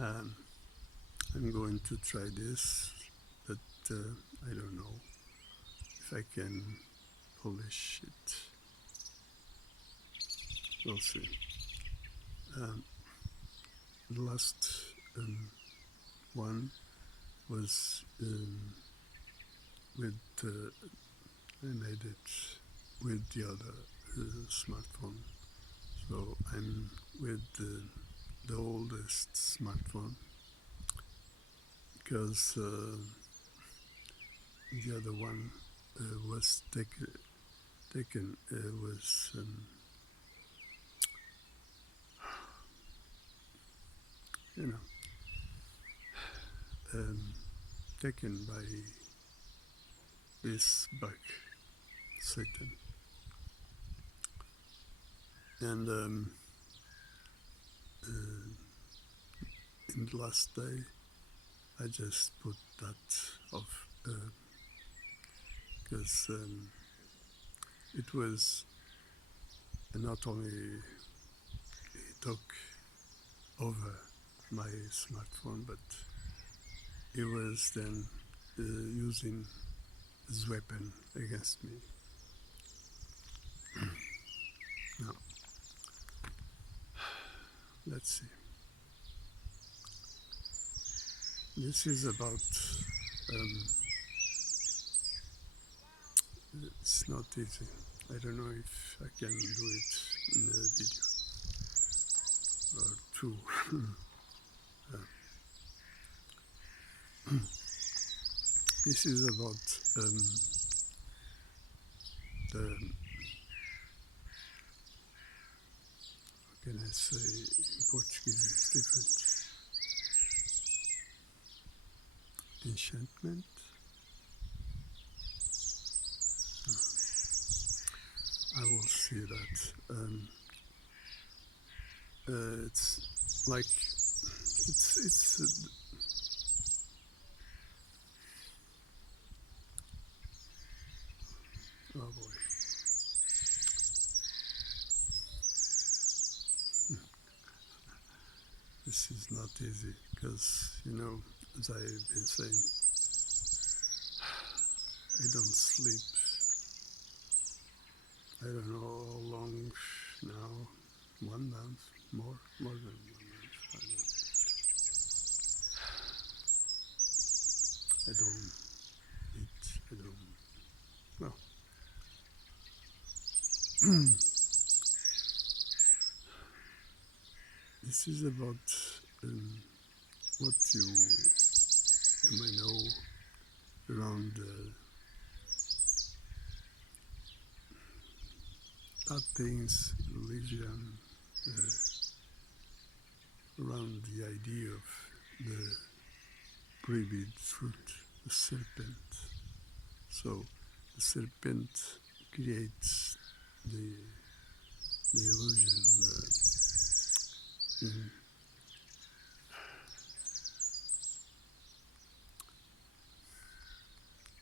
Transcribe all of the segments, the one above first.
Um, I'm going to try this, but I don't know if I can polish it. We'll see. Um, the last one was with I made it with the other smartphone. So I'm with the oldest smartphone because the other one was taken was you know um, taken by this bug, Satan, and in the last day I just put that off because it was not only it took over my smartphone, but he was then using his weapon against me. Now, let's see. This is about, it's not easy. I don't know if I can do it in a video or two. This is about the, how can I say, in Portuguese it's different. Enchantment. I will see that. It's like it's oh boy. This is not easy because as I've been saying, I don't sleep. I don't know how long now. 1 month, more than 1 month. I don't eat. I don't. Well, this is about what you may know around bad things, religion, around the idea of the prohibited fruit, the serpent. So the serpent creates the illusion.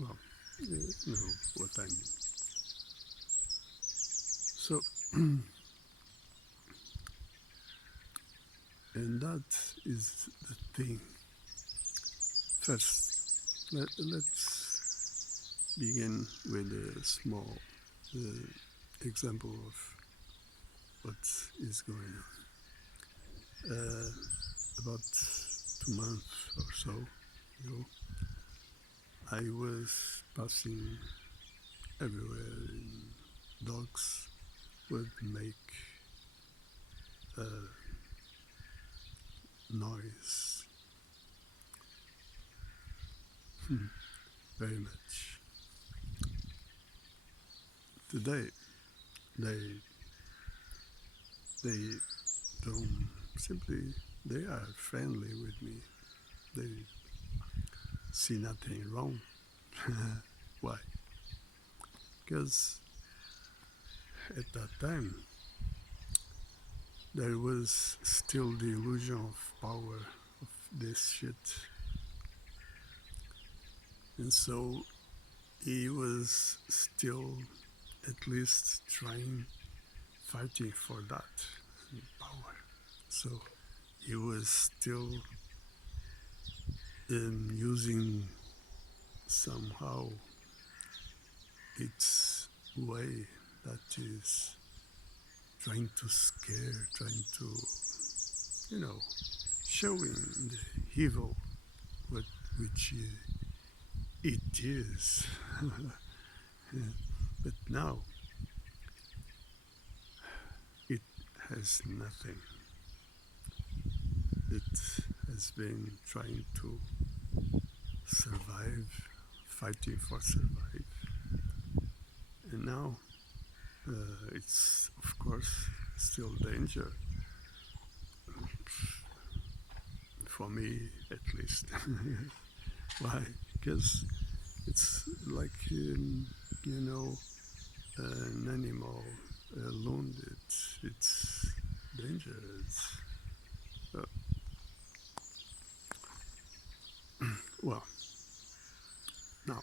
Well, you know what I mean. So, and that is the thing. First, let's begin with a small example of what is going on. About 2 months or so ago, I was passing everywhere and dogs would make noise very much. Today, they don't simply, they are friendly with me. They see nothing wrong. Why? Because at that time, there was still the illusion of power of this shit. And so he was still at least fighting for that power. So he was still using somehow its way that is trying to scare, trying to, showing the evil what, which it is. But now it has nothing. It has been trying to survive, fighting for survive. And now it's, of course, still danger, for me at least. Why? Because it's like, an animal wounded. It's dangerous. Uh, well, now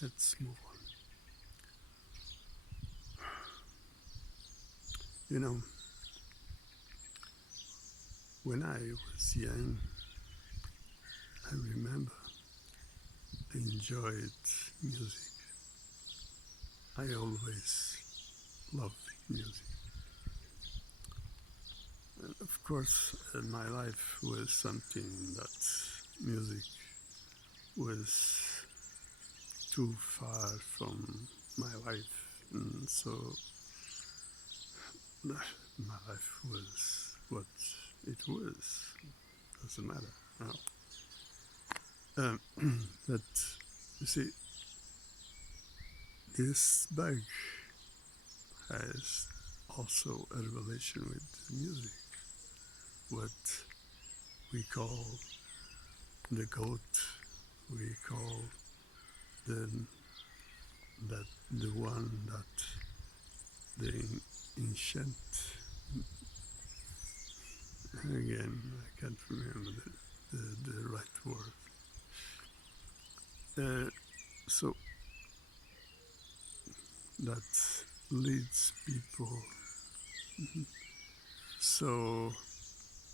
let's move on. You know, when I was young, I remember I enjoyed music. I always loved music. And of course, my life was something that music was too far from my life. And so my life was what it was. Doesn't matter now. But you see, this bug has also a relation with music. What we call the goat, we call the the one that the enchant. Again, I can't remember the right word. So that leads people. So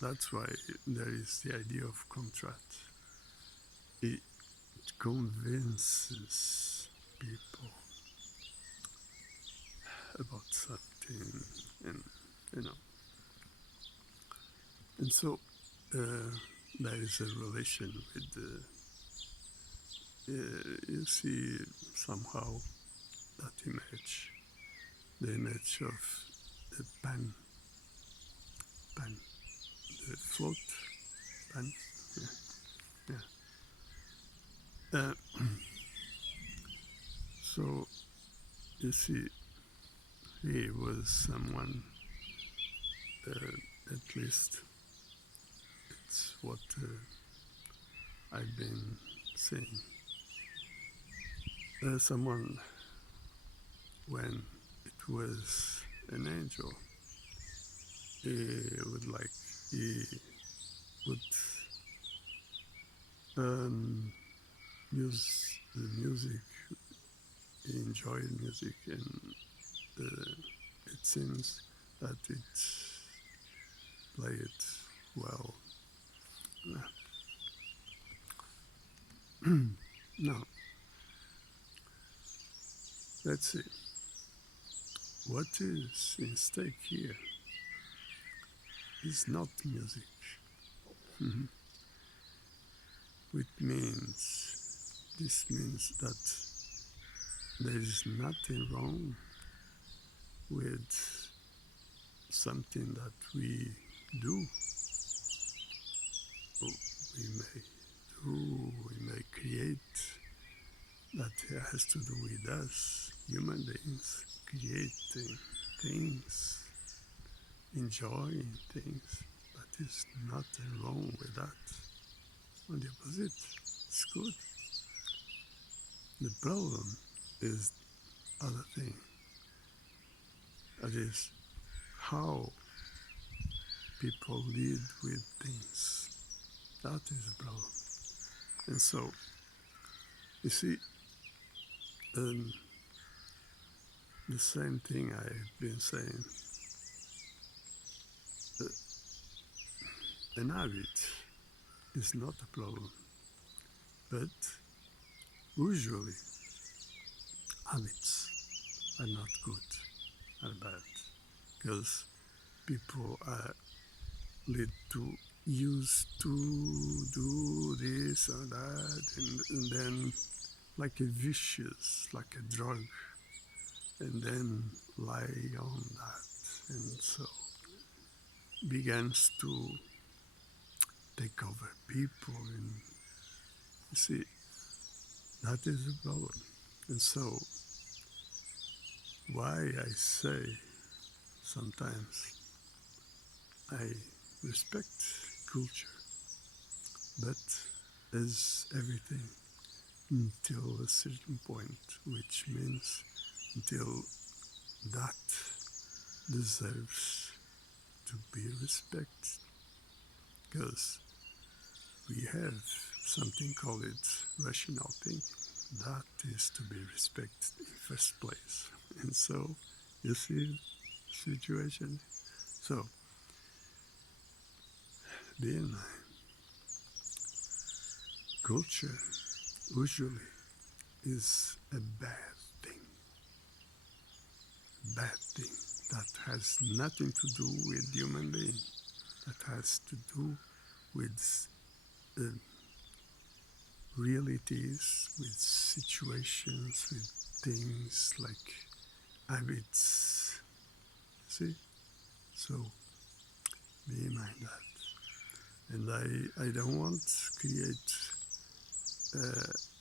that's why there is the idea of contract. It convinces people about something, and you know, and so there is a relation with the. You see somehow that image, the image of the pan, the float pan. Yeah, yeah. So you see, he was someone, at least it's what I've been saying. Someone, when it was an angel, he would like, he would use the music, he enjoyed music, and it seems that it played well. Now, let's see. What is in stake here is not music. This means that there is nothing wrong with something that we do. We may we may create, that has to do with us, human beings, creating things, enjoying things, but there's nothing wrong with that. On the opposite, it's good. The problem is other thing. That is how people live with things. That is a problem. And so, you see, the same thing I've been saying. An habit is not a problem. But usually habits are not good, are bad, because people are led to use to do this or that, and then like a vicious, like a drug, and then lie on that, and so begins to take over people, and you see, that is a problem. And so, why I say sometimes I respect culture, but as everything until a certain point, which means until that deserves to be respected, because we have something called rational thinking. That is to be respected in first place. And so, you see the situation. So, bear in mind, culture usually is a bad thing that has nothing to do with human being, that has to do with uh, realities, with situations, with things like habits. See? So be in mind that. And I don't want to create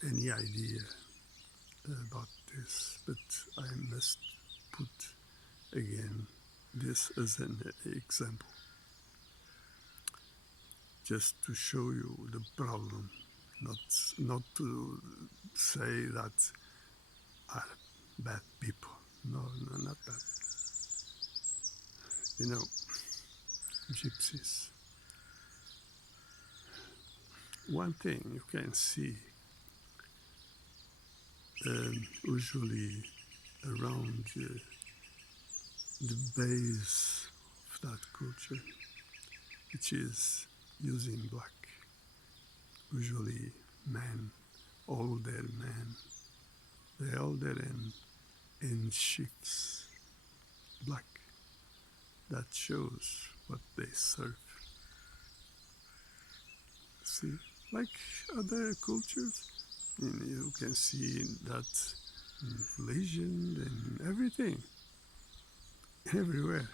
any idea about this, but I must put again this as an example, just to show you the problem, not to say that are bad people. No, no, not that. You know, gypsies. One thing you can see usually around the base of that culture, which is using black. Usually men, older men, they older in shifts, black. That shows what they serve. See, like other cultures, you can see that in religion and everything, everywhere.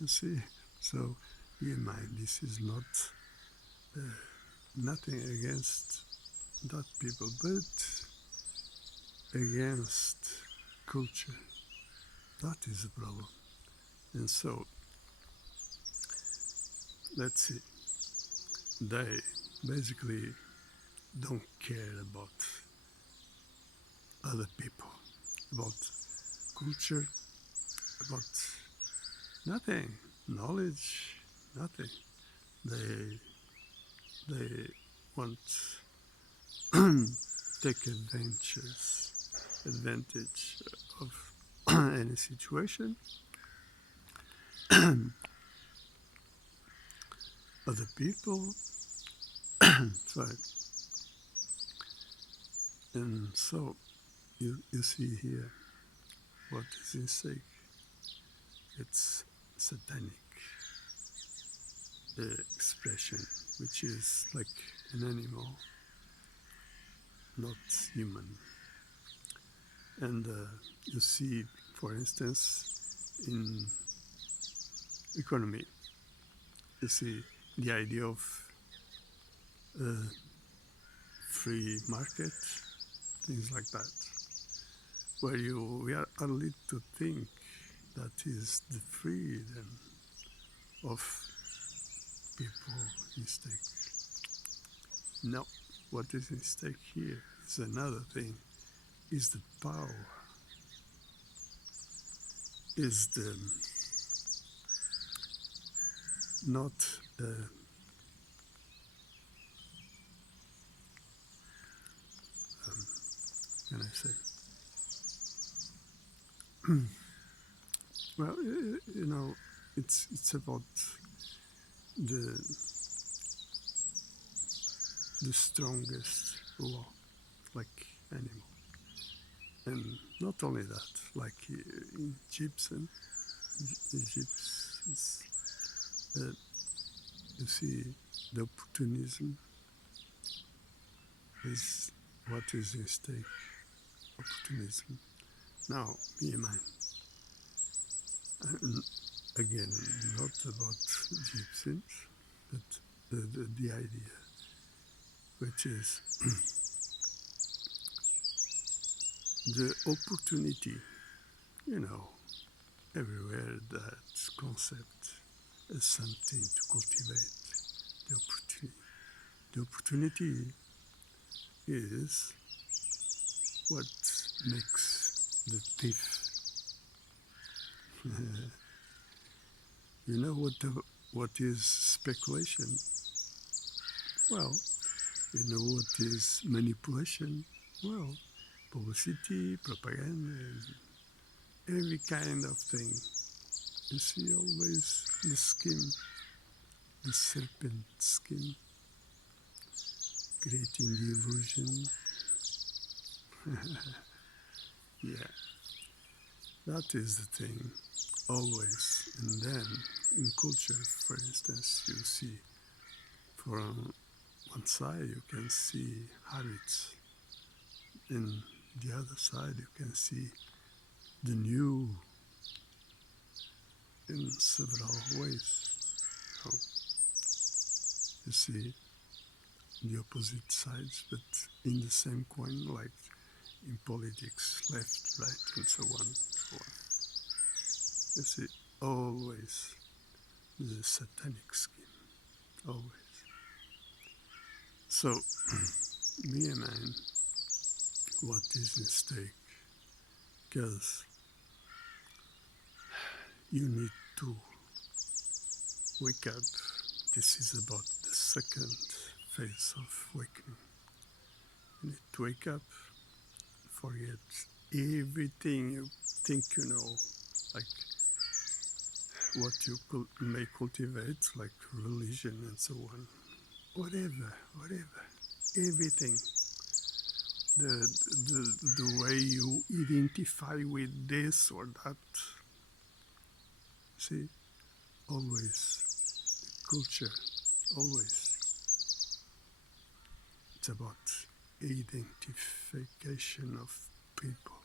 You see, so bear in mind, this is not nothing against that people, but against culture. That is a problem. And so, let's see, they basically don't care about other people, about culture, about nothing, knowledge, nothing. They they want take advantage of any situation, other people. Sorry. And so you see here what is in stake. It's satanic expression, which is like an animal, not human. And you see, for instance, in economy, you see the idea of free market, things like that, where we are led to think that is the freedom of people in stake. No, what is in stake here is another thing, is the power, is the not can I say? Well, you know, it's about the the strongest law, like animal. And not only that, like in Egypt, you see, the opportunism is what is in stake. Opportunism. Now, me and mine. Again, not about Egyptians, but the idea, which is the opportunity, you know, everywhere that concept is something to cultivate. The opportunity. The opportunity is what makes the thief. You know what is speculation? Well, you know what is manipulation? Well, publicity, propaganda, every kind of thing. You see always the scheme, the serpent scheme, creating the illusion. Yeah, that is the thing, always. And then in culture, for instance, you see from one side you can see habits, and the other side you can see the new in several ways. You know, you see the opposite sides, but in the same coin, like in politics, left, right, and so on. So on. You see, always the satanic scheme, always. So, me and mine, what is in stake? Because you need to wake up. This is about the second phase of wakening. You need to wake up, forget everything you think you know, like what you may cultivate, like religion and so on. Whatever, everything. The way you identify with this or that. See, always culture, always. It's about identification of people.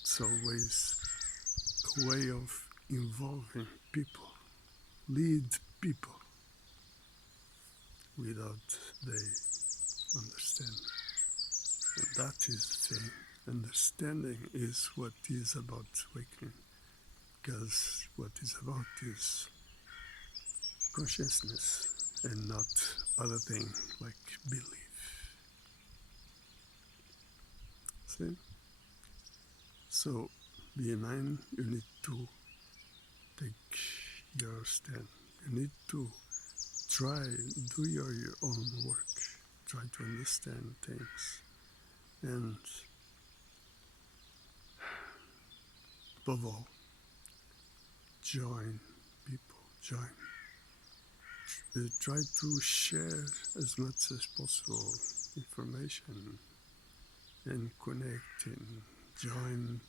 It's always a way of involving people, lead people without they understand. And that is the thing. Understanding is what is about awakening, because what is about is consciousness and not other thing like belief. See? So, be in mind, you need to take your stand. You need to try, do your own work. Try to understand things. And above all, join people, join. Try to share as much as possible information and connect and join.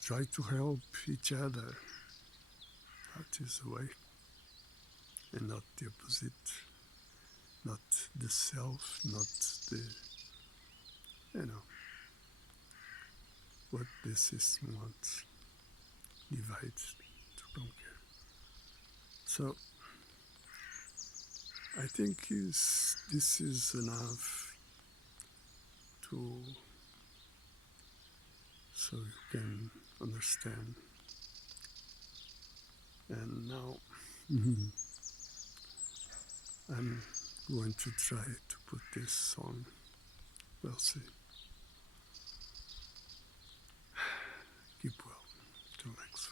Try to help each other. That is the way, and not the opposite. Not the self, not the, what the system wants. Divide to conquer. So, I think this is enough so you can understand. And now I'm going to try to put this on. We'll see. Keep well. Till next.